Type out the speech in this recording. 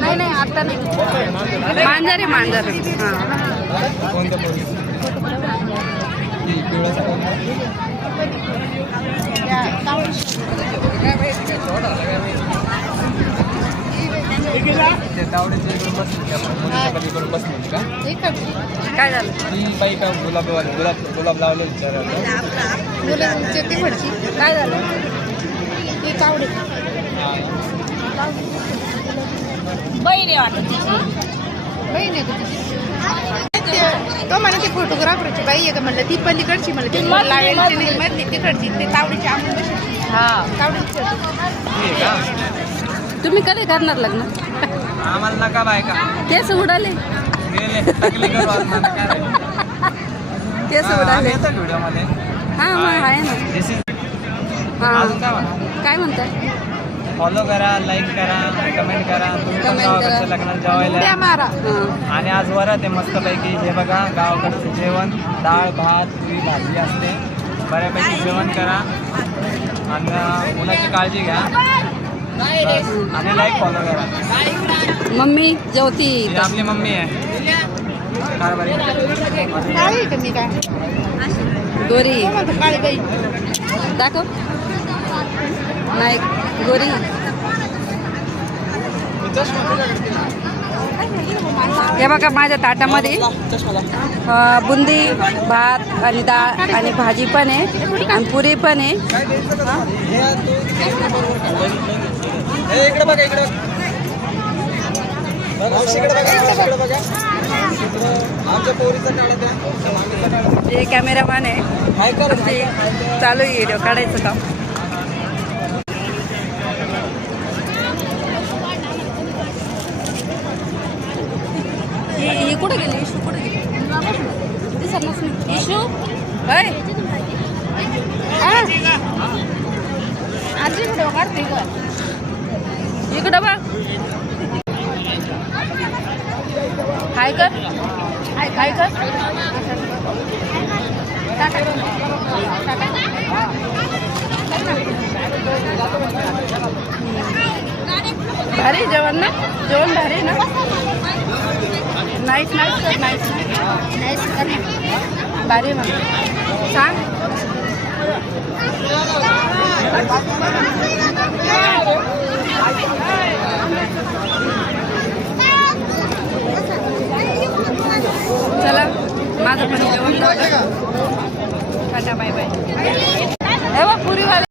नाही नाही आता नाही. मांजर आहे मांजर. काय झालं? बाई का गुलाब गुलाब लावले ती फडची काय झालं? ती कावडी बहीण आहे तो म्हणे ती फोटोग्राफरची बाई आहे का म्हणलं ती पलीकडची म्हणलं ती मधली तिकडची ते तावडीची आम्ही. हा तुम्ही कधी करणार लग्न? आम्हाला नका बायका केस उडाले केस उडाले व्हिडिओ मध्ये. हा मग आहे ना. हा काय म्हणताय? फॉलो करा, लाईक करा, कमेंट करा. तुम्ही पण गावाकडच्या लग्नात जेवायला मारा. आणि आज वरात आहे मस्तपैकी. हे बघा गावाकडचं जेवण, डाळ भात पुरी भाजी असते. बऱ्यापैकी जेवण करा आणि मुलाची काळजी घ्या आणि लाईक फॉलो करा. मम्मी जेवती. आपली मम्मी आहे मी काय गोरी दाखव नाही गोरी. हे बघा माझ्या ताटामध्ये बुंदी भात आणि डाळ आणि भाजी पण आहे आणि पुरी पण आहे. हे कॅमेरामॅन आहे चालू आहे व्हिडिओ काढायचं काम. ही कुठे गेली? इशू कुठे गेली? दिसतच नाही. इशू होय आजी व्हिडिओ काढते का? इकडं बघ. हाय कर हाय कर. भारी जेवण ना? जेवण भारी ना? नाईस नाईस कर नाईस नाईस कर भारी मग छान. चला माझं पण जेवण टाटा बाय बाय. पुरीवाले